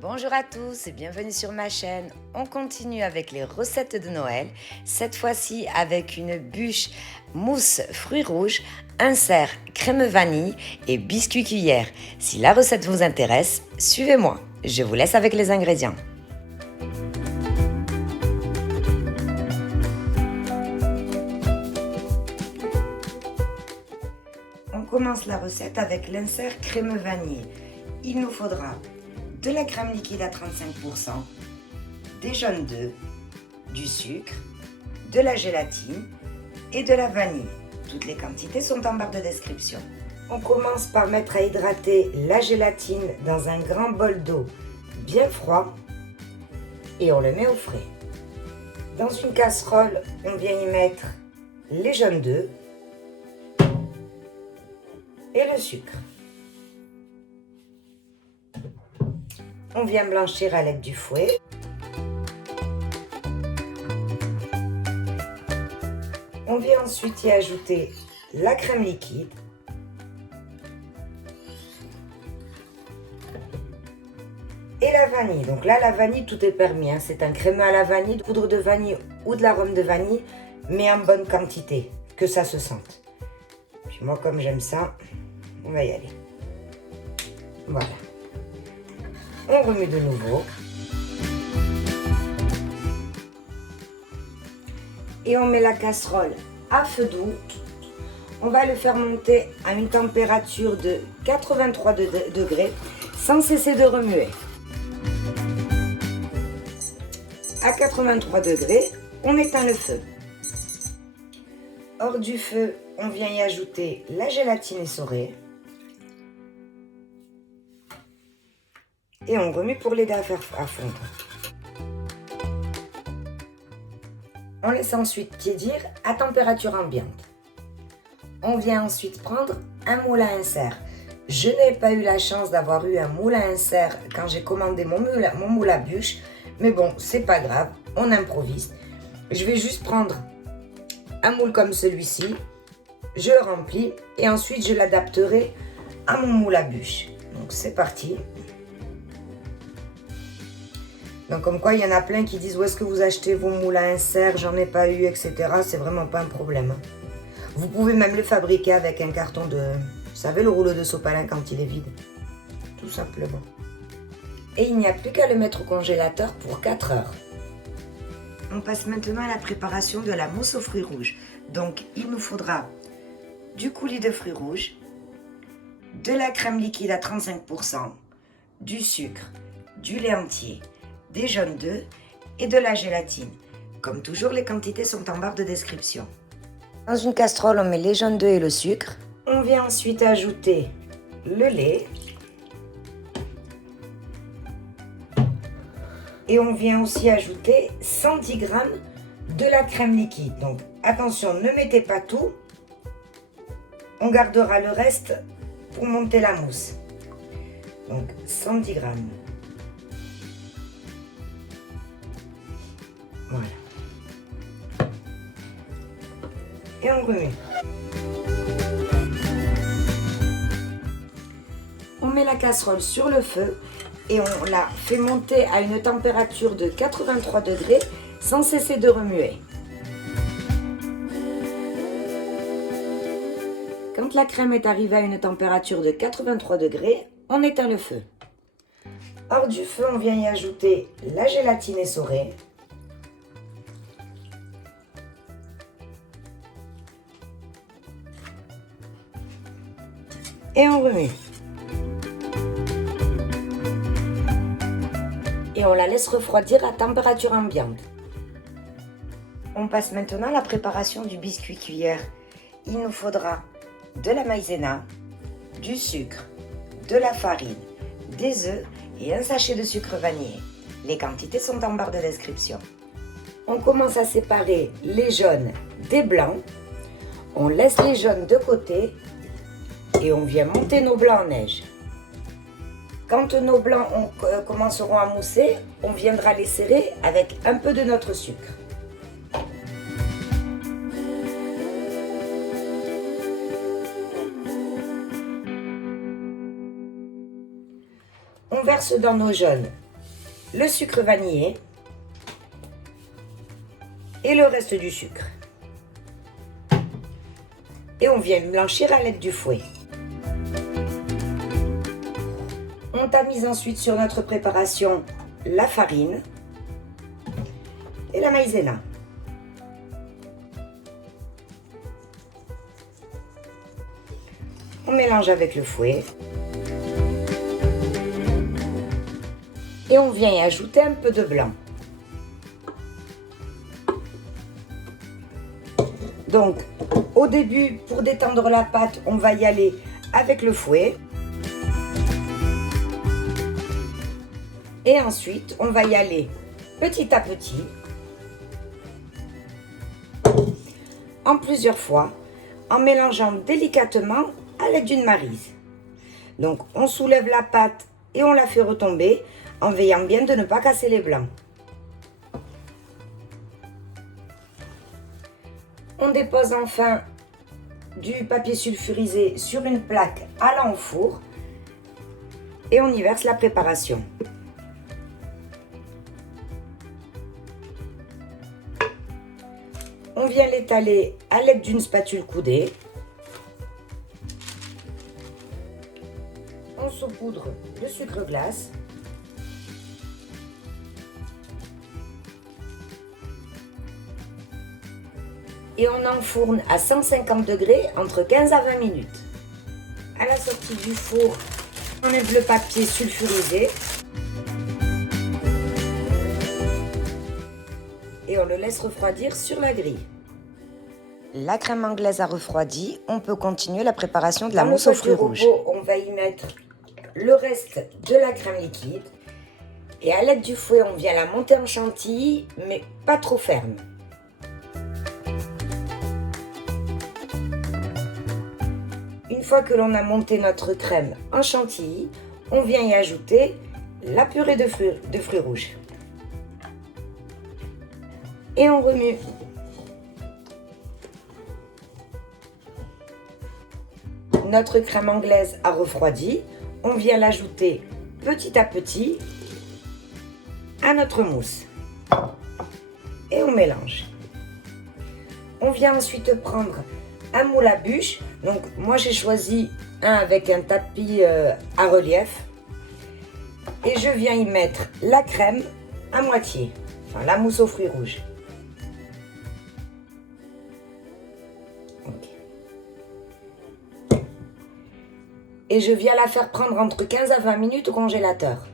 Bonjour à tous et bienvenue sur ma chaîne. On continue avec les recettes de Noël, cette fois-ci avec une bûche mousse fruits rouges, insert crème vanille et biscuit cuillère. Si la recette vous intéresse, suivez-moi. Je vous laisse avec les ingrédients. On commence la recette avec l'insert crème vanille. Il nous faudra de la crème liquide à 35%, des jaunes d'œufs, du sucre, de la gélatine et de la vanille. Toutes les quantités sont en barre de description. On commence par mettre à hydrater la gélatine dans un grand bol d'eau bien froid et on le met au frais. Dans une casserole, on vient y mettre les jaunes d'œufs et le sucre. On vient blanchir à l'aide du fouet. On vient ensuite y ajouter la crème liquide. Et la vanille. Donc là, la vanille, tout est permis. C'est un crémeux à la vanille, de poudre de vanille ou de l'arôme de vanille, mais en bonne quantité, que ça se sente. Puis moi, comme j'aime ça, on va y aller. Voilà. On remet de nouveau. Et on met la casserole à feu doux. On va le faire monter à une température de 83 degrés sans cesser de remuer. À 83 degrés, on éteint le feu. Hors du feu, on vient y ajouter la gélatine essorée. Et on remue pour l'aider à fondre. On laisse ensuite tiédir à température ambiante. On vient ensuite prendre un moule à insert. Je n'ai pas eu la chance d'avoir eu un moule à insert quand j'ai commandé mon moule à bûche, mais bon, c'est pas grave, on improvise. Je vais juste prendre un moule comme celui-ci, je le remplis et ensuite je l'adapterai à mon moule à bûche. Donc c'est parti. Donc comme quoi, il y en a plein qui disent où est-ce que vous achetez vos moules à insert, j'en ai pas eu, etc. C'est vraiment pas un problème. Vous pouvez même le fabriquer avec un carton de... Vous savez, le rouleau de sopalin quand il est vide. Tout simplement. Et il n'y a plus qu'à le mettre au congélateur pour 4 heures. On passe maintenant à la préparation de la mousse aux fruits rouges. Donc il nous faudra du coulis de fruits rouges, de la crème liquide à 35%, du sucre, du lait entier, des jaunes d'œufs et de la gélatine. Comme toujours, les quantités sont en barre de description. Dans une casserole, on met les jaunes d'œufs et le sucre. On vient ensuite ajouter le lait. Et on vient aussi ajouter 110 g de la crème liquide. Donc attention, ne mettez pas tout. On gardera le reste pour monter la mousse. Donc 110 g. Voilà. Et on remet. On met la casserole sur le feu et on la fait monter à une température de 83 degrés sans cesser de remuer. Quand la crème est arrivée à une température de 83 degrés, on éteint le feu. Hors du feu, on vient y ajouter la gélatine essorée. Et on remue. Et on la laisse refroidir à température ambiante. On passe maintenant à la préparation du biscuit cuillère. Il nous faudra de la maïzena, du sucre, de la farine, des œufs et un sachet de sucre vanillé. Les quantités sont en barre de description. On commence à séparer les jaunes des blancs. On laisse les jaunes de côté. Et on vient monter nos blancs en neige. Quand nos blancs commenceront à mousser, on viendra les serrer avec un peu de notre sucre. On verse dans nos jaunes le sucre vanillé et le reste du sucre. Et on vient blanchir à l'aide du fouet. On tamise ensuite sur notre préparation la farine et la maïzena. On mélange avec le fouet. Et on vient y ajouter un peu de blanc. Donc, au début, pour détendre la pâte, on va y aller avec le fouet. Et ensuite, on va y aller petit à petit, en plusieurs fois, en mélangeant délicatement à l'aide d'une maryse. Donc, on soulève la pâte et on la fait retomber en veillant bien de ne pas casser les blancs. On dépose enfin du papier sulfurisé sur une plaque allant au four et on y verse la préparation. On vient l'étaler à l'aide d'une spatule coudée. On saupoudre le sucre glace. Et on enfourne à 150 degrés entre 15 à 20 minutes. À la sortie du four, on enlève le papier sulfurisé et on le laisse refroidir sur la grille. La crème anglaise a refroidi, on peut continuer la préparation de la mousse aux fruits rouges. On va y mettre le reste de la crème liquide et à l'aide du fouet, on vient la monter en chantilly, mais pas trop ferme. Une fois que l'on a monté notre crème en chantilly, on vient y ajouter la purée de fruits rouges. Et on remue. Notre crème anglaise a refroidi. On vient l'ajouter petit à petit à notre mousse. Et on mélange. On vient ensuite prendre un moule à bûche. Donc moi j'ai choisi un avec un tapis à relief. Et je viens y mettre la crème à moitié. Enfin la mousse aux fruits rouges. Et je viens la faire prendre entre 15 à 20 minutes au congélateur.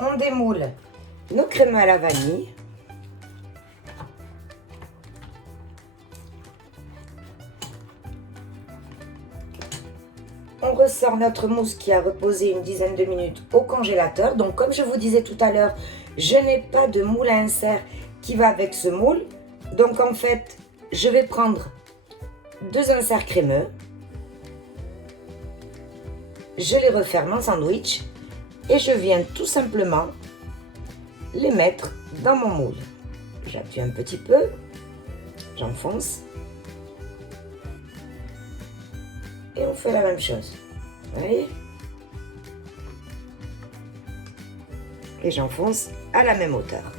On démoule nos crémeux à la vanille. On ressort notre mousse qui a reposé une dizaine de minutes au congélateur. Donc comme je vous disais tout à l'heure, je n'ai pas de moule à insert qui va avec ce moule. Donc en fait, je vais prendre 2 inserts crémeux. Je les referme en sandwich et je viens tout simplement les mettre dans mon moule. J'appuie un petit peu, j'enfonce et on fait la même chose. Vous voyez? Et j'enfonce à la même hauteur.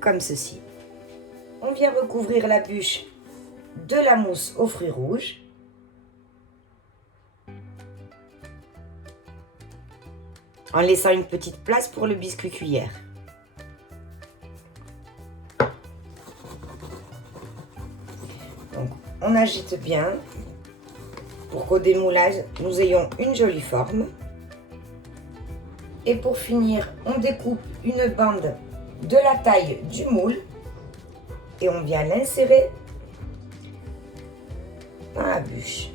Comme ceci. On vient recouvrir la bûche de la mousse aux fruits rouges. En laissant une petite place pour le biscuit cuillère. Donc, on agite bien pour qu'au démoulage, nous ayons une jolie forme. Et pour finir, on découpe une bande de la taille du moule et on vient l'insérer dans la bûche.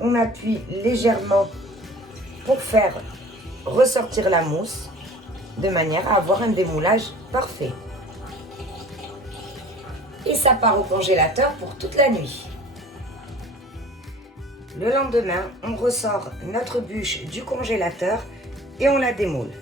On appuie légèrement pour faire ressortir la mousse de manière à avoir un démoulage parfait. Et ça part au congélateur pour toute la nuit. Le lendemain, on ressort notre bûche du congélateur et on la démoule.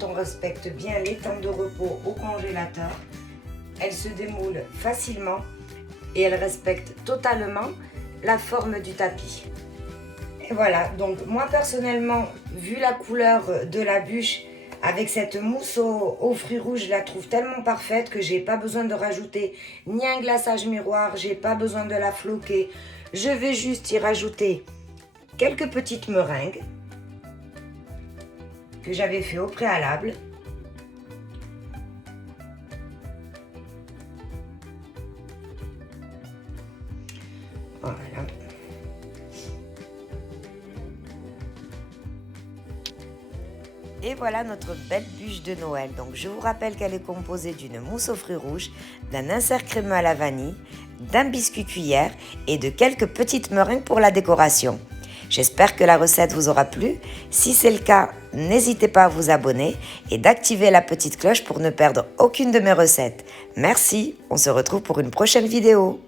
quand on respecte bien les temps de repos au congélateur. Elle se démoule facilement et elle respecte totalement la forme du tapis. Et voilà, donc moi personnellement, vu la couleur de la bûche, avec cette mousse aux fruits rouges, je la trouve tellement parfaite que j'ai pas besoin de rajouter ni un glaçage miroir, j'ai pas besoin de la floquer. Je vais juste y rajouter quelques petites meringues que j'avais fait au préalable. Voilà. Et voilà notre belle bûche de Noël. Donc je vous rappelle qu'elle est composée d'une mousse aux fruits rouges, d'un insert crémeux à la vanille, d'un biscuit cuillère et de quelques petites meringues pour la décoration. J'espère que la recette vous aura plu. Si c'est le cas, n'hésitez pas à vous abonner et d'activer la petite cloche pour ne perdre aucune de mes recettes. Merci, on se retrouve pour une prochaine vidéo.